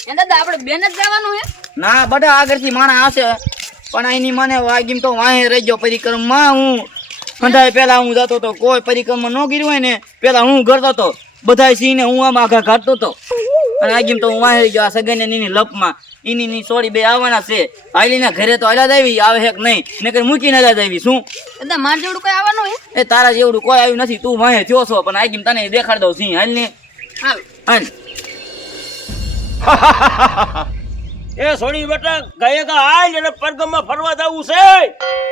એ દાદા આપણે બેન જ જવાનું હે? ના બધા આગળથી માણસ આવશે પણ અહીંની મને વાગીમ તો વાહે રહી ગયો પરિક્રમમાં. હું અંધાય પેલા હું જતો તો કોઈ પરિક્રમા ન ગીર્યું હોય ને પેલા હું કરતો તો બધા સિંહ ને હું આમ આગા કાઢતો તો અને આગીમ તો હું વાહે રહી ગયો. આ સગન ની લપમાં એની સોડી બે આવવાના છે. આઈલીના ઘરે તો અલાદ આવી આવે હેક નહીં નકર મૂકીને અલાદ આવી. શું દાદા માર જેવડું કોઈ આવવાનું હે? એ તારા જેવડું કોઈ આવ્યું નથી. તું વાહે થયો છો પણ આગીમ તને દેખાડ દઉં સિંહ. હાલ ને હાલ. હાલ. એ સોની બેટા ગયે હાલ અને પરગમમાં ફરવા જવું છે.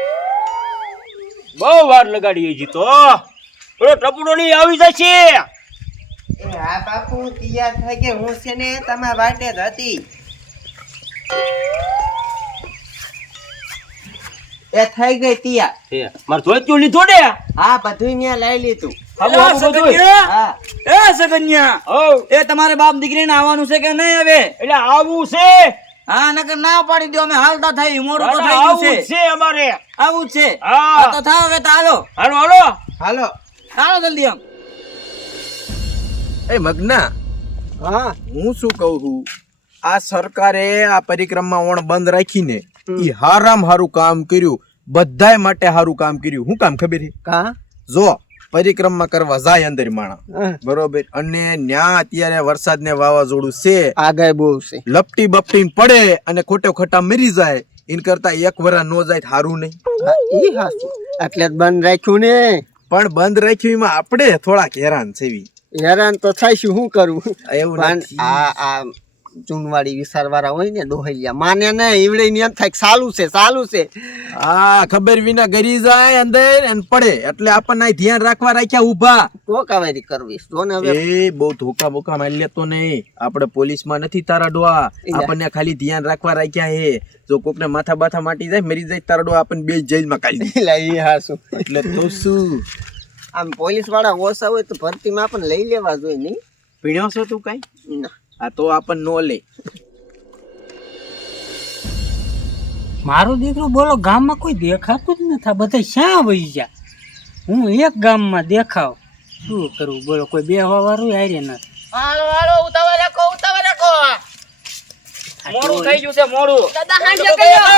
બહુ વાર લગાડી હજી તો પેલો ટપુડો ની આવી જશે. હા બાપુ તૈયાર થઈ કે હું છે ને તમારા વાટે જ હતી. એ થઈ ગઈ તૈયાર. મારે ધોત્યું લીધો ને. હા બધું ત્યાં લઈ લીધું. સગન્યા એ સગન્યા એ તમારે બાપ દીકરીને આવવાનું છે કે નહીં હવે? એટલે આવું છે. હા નકર ના પાડી દો. અમે હાલતા થઈ મોડું તો થઈ આવું ગયું છે. છે અમારે. આવું જ છે. હા. હા તો થાવ હવે તો હાલો હાલો હાલો હાલો. હાલો જલ્દી આમ. એ મગના, હા હું શું કહું છું, આ સરકારે આ પરિક્રમા ઓણ બંધ રાખીને ઈ હારામ હારું કામ કર્યું. બધાય માટે હારું કામ કર્યું. શું કામ ખબર છે? કા જો પરિક્રમા કરવા જાય અંદર માણા બરોબર અને ન્યા અત્યારે વરસાદ ને વાવાઝોડું છે, આગળ બહુ છે. લપટી બપટી પડે અને ખોટે ખોટા મરી જાય એન કરતા એક વરા નો જાય હારું નહીં. ઈ હાચું. એટલે જ બંધ રાખ્યું ને. પણ બંધ રાખ્યું એમાં આપણે થોડાક હેરાન છેવી. હેરાન તો થાય શું શું કરું. એવું પણ નથી. આ ચૂનવાડી વિસ્તારવાળા હોય ને ડોહૈયા માને ને ઈવડે ની એમ થાય ચાલુ છે ચાલુ છે. હા ખબર વિના ગરી જાય અંદર અને પડે એટલે આપણને અહીં ધ્યાન રાખવા રાખ્યા ઊભા. તો કાવેરી કરવી જો ને હવે. એ બહુ ધોકા બોકા મારી લેતો નહીં. આપણે પોલીસમાં નથી તારા ડોહા. આપણને ખાલી ધ્યાન રાખવા રાખ્યા હે. જો કોકને માથા બાથા માટી જાય મરી જાય તારા ડોહા આપણને બે જેલમાં કાઢી દે. એટલે ઈ હાચું. એટલે તો શું આમ પોલીસ વાળા ઓછા હોય તો ભરતીમાં પણ લઈ લેવા જોઈએ નહીં. પીણ્યો છો તું કઈ? ના. આ તો આપણને નો લે. મારો દીકરો બોલો ગામમાં કોઈ દેખાતું જ નથી. બધા શ્યાં વહી ગયા? હું એક ગામમાં દેખાવ શું કરું બોલો? કોઈ બેહવા વાળું આરે નથી. હાલો હાલો ઉતાવળ રાખો ઉતાવળ રાખો. મોડું થઈ ગયું છે મોડું. દાદા હાંડ્યો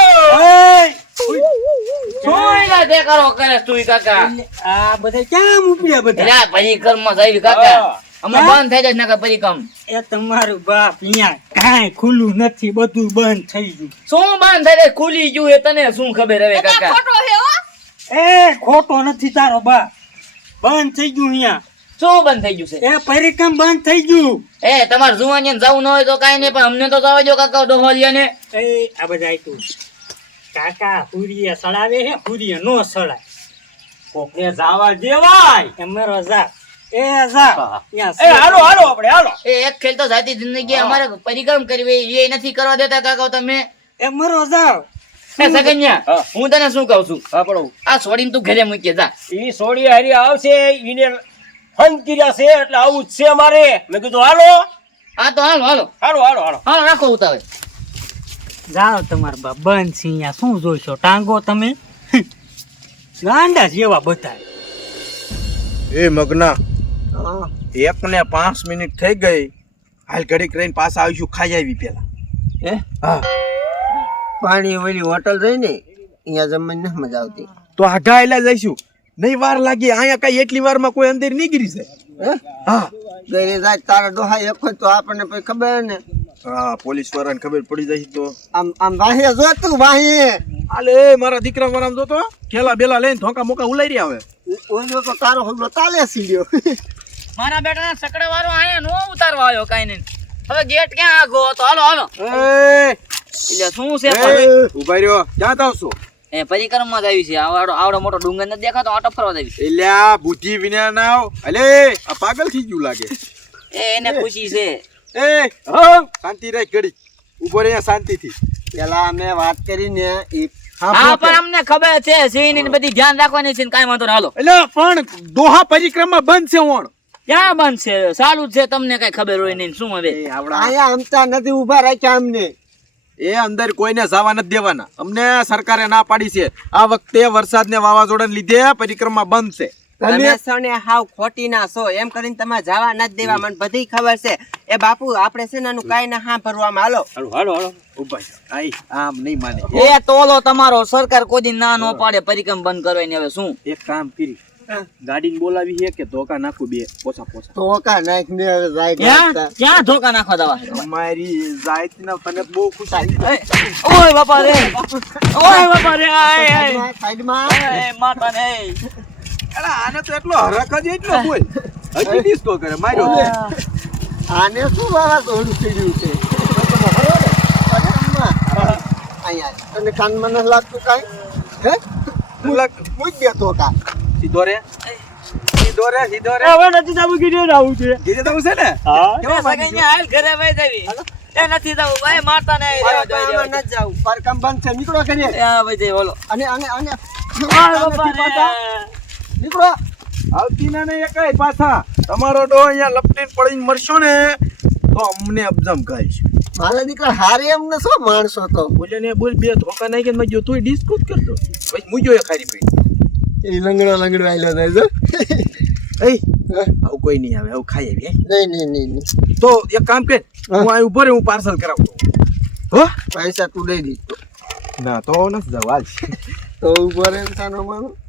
કર્યો. શું એલા દેખાડો કરે તું કાકા? આ બધા ક્યાં ઉપડ્યા બધા? એલા પરિક્રમમાં જાય કાકા. અમે બંધ થઈ જાય નકર પરિક્રમ. એ તમારું બાપ અહીંયા કાંઈ ખુલ્લું નથી, બધું બંધ થઈ ગયું. શું બંધ થઈ જાય? ખુલી ગયું એ તને શું ખબર હવે દાદા કાકા? ખોટો હે હો. એ ખોટો નથી તારો બાપ. બંધ થઈ ગયું અહીંયા. શું બંધ થઈ ગયું છે? એ પરિક્રમ બંધ થઈ ગયું. એ તમારે જુવાનિયાને જવું ન હોય તો કાઈ નહીં પણ અમને તો જવા દો કાકા ડોહોલિયાને. એ આ બધા આયતું કાકા હુરિયા સડાવે હે, હુરિયા નો સડાય. કોકને જાવા દેવાય. એ મારો જા એ જા એ હાલો હાલો આપણે હાલો. એ એક ખેલ તો જાતી જિંદગી અમારે પરિક્રમ કરવી એ નથી કરવા દેતા કાકા તમે. એ મારો જાવ. એ સગન્યા હું તને શું કહું છું, હા પડો. આ છોડીને તું ઘરે મૂકી જા. ઈ સોડી હારી આવશે ઈને ફંકીર્યા છે એટલે આવું જ છે અમારે. મેં કીધું હાલો હા તો હાલો હાલો હાલો હાલો હાલો. હાલો રાખો ઉતાવે. જાઓ તમારા બાપ બંધ છે અહીંયા. શું જોઈશો ટાંગો તમે? ગાંડા જેવા બધા. એ મગના, હા. 1 ને 5 મિનિટ થઈ ગઈ. હાલ ઘડીક રહીને પાછા આવીશું. ખાઈ આવી પેલા. હે હા પાણી ઓલી હોટલ રહી ને અહીંયા જમવાની ના મજા આવતી. તો આઘા એલા જઈશું. નહીં વાર લાગી. અહીંયા કઈ એટલી વારમાં કોઈ અંદર નહીં ગીરી જાય. હે હા ગઈ જાય તારા ડોહા એક હોય તો આપણને પછી ખબર ને. હા પોલીસ વાળાને ખબર પડી જાય તો આમ આમ વાહે જો તું વાહે. આલે મારા દીકરા વાળા જોતો ખેલા બેલા લઈને ધોકા મોકા ઉલારી આવે. ઓલો તો તારો હમલો તાલે સીડ્યો. મારા બેટાના સકડા વાળો આયા નો ઉતારવા આવ્યો કાઈ નહીં. હવે ગેટ ક્યાં આગો તો હાલો હાલો. એ એટલે શું છે પણ? ઉભા રહ્યો. ક્યાં તાવ છો? એ પરિક્રમમાં જ આવી છે. આવડો મોટો ડુંગર નથી દેખાતો? આટો ફરવા જ આવી છે. એટલે આ બુદ્ધિ વિના ના આવ. અલે આ પાગલ થઈ ગયું લાગે. એને ખુશી છે. એ શાંતિ રાખ ઘડી. ઉભો રહે શાંતિથી. પેલા અમે વાત કરીને ઈ હા પણ અમને ખબર છે સિંહ ની બધી ધ્યાન રાખવાની છે કાઈ વાંધો ના. હાલો. એટલે પણ દોહા પરિક્રમા બંધ છે ઓણ. ક્યાં બંધ છે? ચાલુ જ છે. તમને કઈ ખબર હોય નહીં શું હવે? અહીંયા અમતા નથી ઉભા રાખ્યા અમને. એ અંદર કોઈને જવા નથી દેવાના. અમને સરકારે ના પાડી છે. આ વખતે વરસાદ ને વાવાઝોડાને લીધે પરિક્રમા બંધ છે. તમે છો ને હાવ ખોટી ના છો એમ કરીને તમે જવા નથી દેવા મને બધી ખબર છે એ બાપુ આપણે છે ને આનું કાંઈ ના હા ભરવામાં હાલો હાલો હાલો હાલો ઉભા છો. આઈ આમ નહીં માને એ તોલો તમારો સરકાર કોઈ દી ના નો પાડે પરિક્રમ બંધ કરવાની હવે શું એક કામ કરી ગાડીને બોલાવી છે કે ધોકા નાખું બે પોસા પોસા ધોકા નાખ ને હવે જાય ક્યાં ગાતા. ક્યાં ધોકા નાખવા દવા અમારી જાતના તને બહુ ખુશી ઓય બાપા રે ઓય બાપા રે આય આય સાઈડમાં, સાઈડમાં. એ માતા ને અલા આને તો એટલો હરખ જ એટલો બોલ હજી ડિસ્કો કરે માર્યો છે. આને શું વાવાઝોડું ચડ્યું છે અહીંયા તને કાનમાં નથી લાગતું કાંઈ હે મૂક દે ધોકા સીધો રે સીધો રે સીધો રે હવે નથી જવું કીધું ને આવું છે ધીરે તો છે ને હા કેવા સગાઈને હાલ ઘરે વઈ દેવી એ નથી જવું ભાઈ માતા ને રહેવા દો આમાં નથી જાવું પરકમ બંધ છે નીકળો કરીએ એ વઈ દે બોલો અને ઓય બાપા રે નીકળો આવતી ના ને એકાય પાછા તમારો ડો અહીંયા લપટીને પડીને મરશો ને તો અમને અબજમ કહીશ મારા દીકરા હારે એમને શું માણસો તો બોલે ને બોલ બે ધોકા નાખીને મજો તું ડિસ્કો જ કરતો પછી મુજો એ ખારી પડી એ લંગડો આયલો થાય છે એ આવું કોઈ નહીં આવે આવું ખાઈ આવી નહીં નહીં તો એક કામ કર હું આ ઉભો રે હું પાર્સલ કરાવતો હો પૈસા તું દઈ દીધો ના તો નથી જાવ હાલ તો ઉભો રે સાનો માનો